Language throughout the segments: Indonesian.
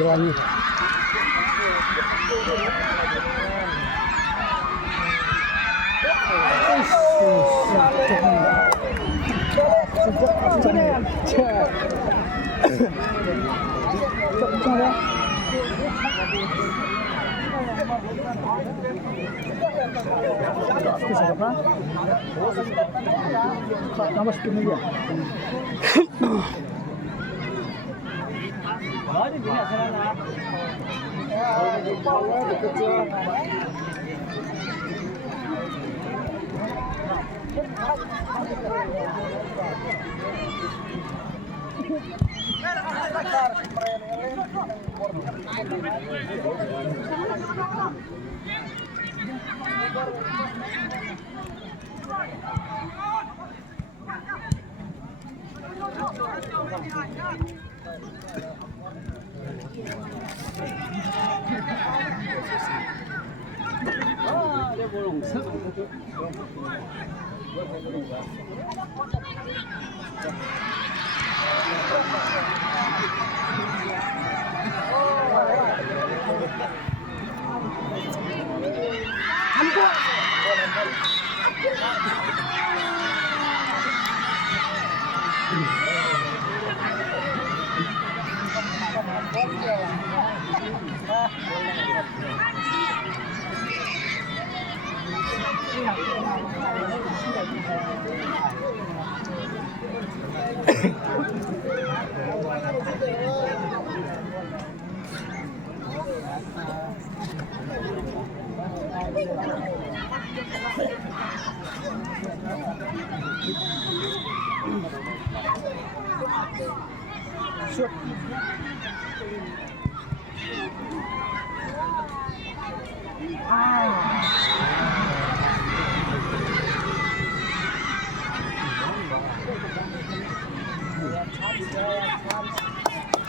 Jalannya. Nama sepuluh ya. Dia bolong.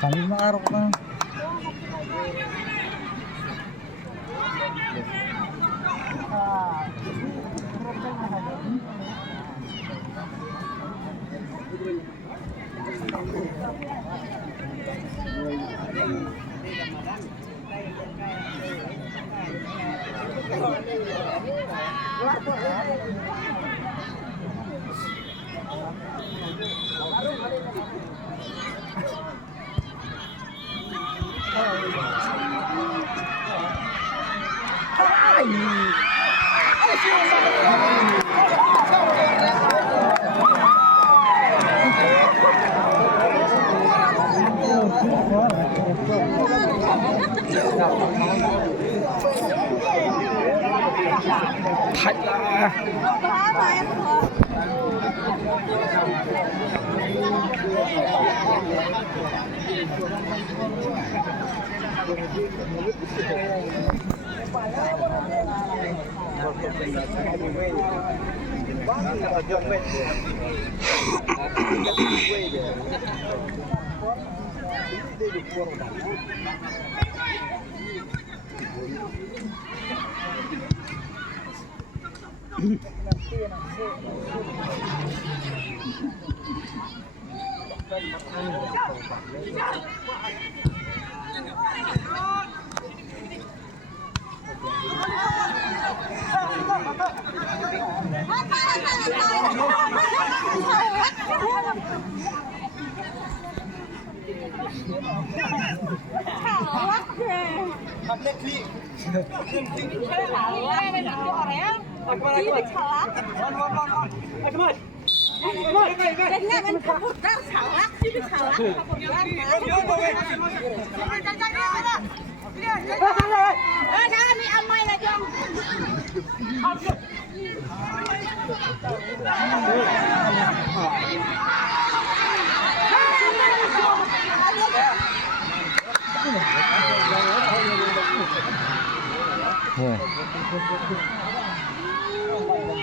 Kami maruk na.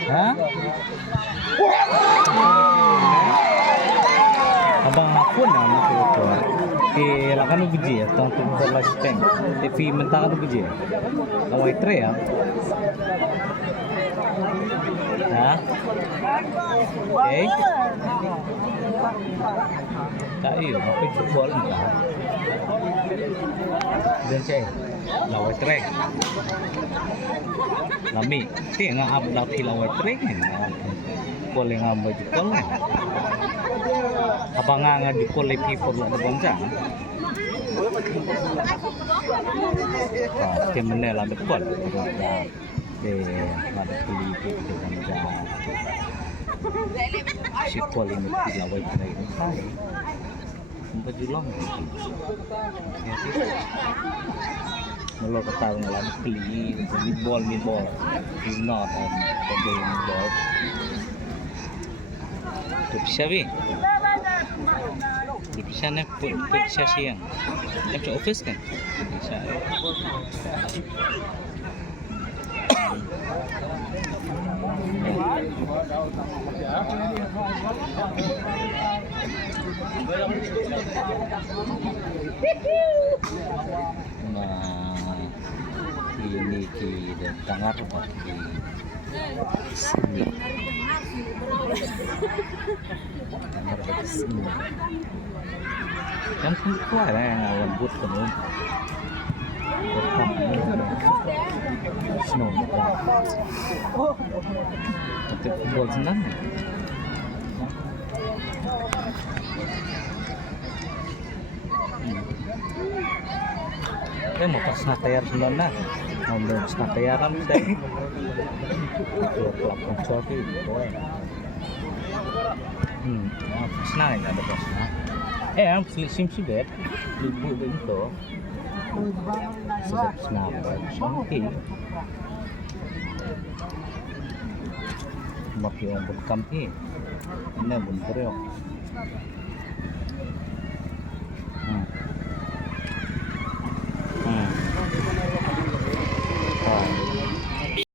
Hah? Abang aku nama tu ke lakan uji ya, tong tu bola steng. Tapi mentah tu uji ya. Lawai tre ya. Hah? Okay. Tayo, mapit football enggak. Dan saya lawai trek. Lami, nga ablaw ti lawai trek. Kole nga ba jukol. Abang nga jukol ay people la bangsa. Pasti menela depan. Ada politik di bangsa. Si Kuala ini lawai trek. Baju long ya sih melo ketawa ngelan beli ball not ball tu bisa bi bisa nih bisa siang ke office kan bisa nah ini kita dengar di sini dengar di sini yang kuat yang lembut penuh snow itu buat senang mau pas natayar sebenarnya mau pas natayaran saya pelakon coki senang ada pasnya yang sim bet ibu itu sedap senang coki mau yang berkampi ini pun beriok